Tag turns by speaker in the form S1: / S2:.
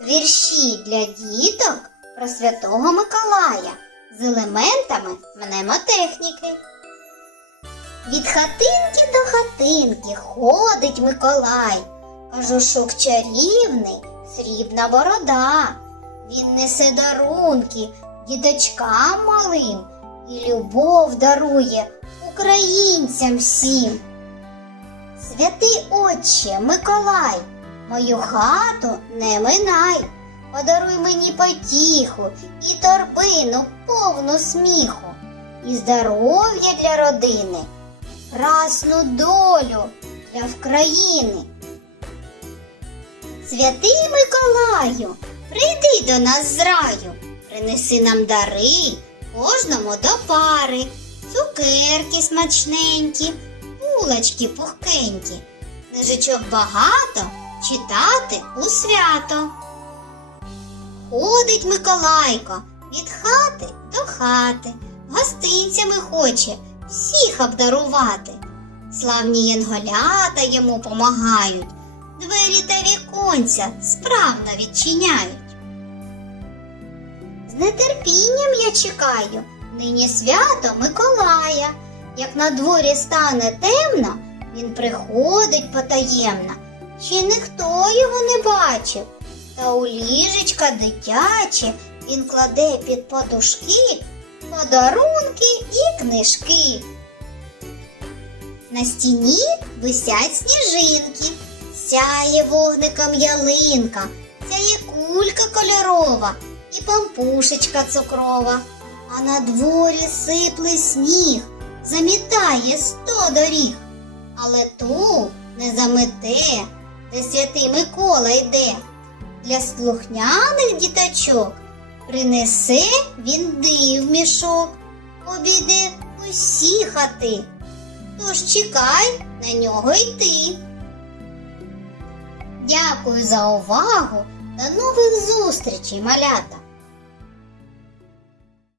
S1: Вірші для діток про Святого Миколая з елементами мнемотехніки. Від хатинки до хатинки ходить Миколай, кажушок чарівний, срібна борода. Він несе дарунки діточкам малим і любов дарує українцям всім. Святий Отче Миколай, мою хату не минай, подаруй мені потіху і торбину повну сміху, і здоров'я для родини, красну долю для вкраїни. Святий Миколаю, прийди до нас з раю, принеси нам дари, кожному до пари, цукерки смачненькі, булочки пухкенькі, книжечок багато читати у свято. Ходить Миколайко від хати до хати, гостинцями хоче всіх обдарувати. Славні янголята йому помагають, двері та віконця справно відчиняють. З нетерпінням я чекаю нині свято Миколая. Як на дворі стане темно, він приходить потаємно. Ще ніхто його не бачив. Та у ліжечка дитяче він кладе під подушки подарунки і книжки. На стіні висять сніжинки, сяє вогником ялинка, сяє кулька кольорова і пампушечка цукрова, а на дворі сипле сніг, замітає сто доріг, але ту не замете, де святий Микола йде. Для слухняних діточок принесе він див мішок, обійде усі хати. Тож чекай на нього йти. Дякую за увагу. До нових зустрічей, малята!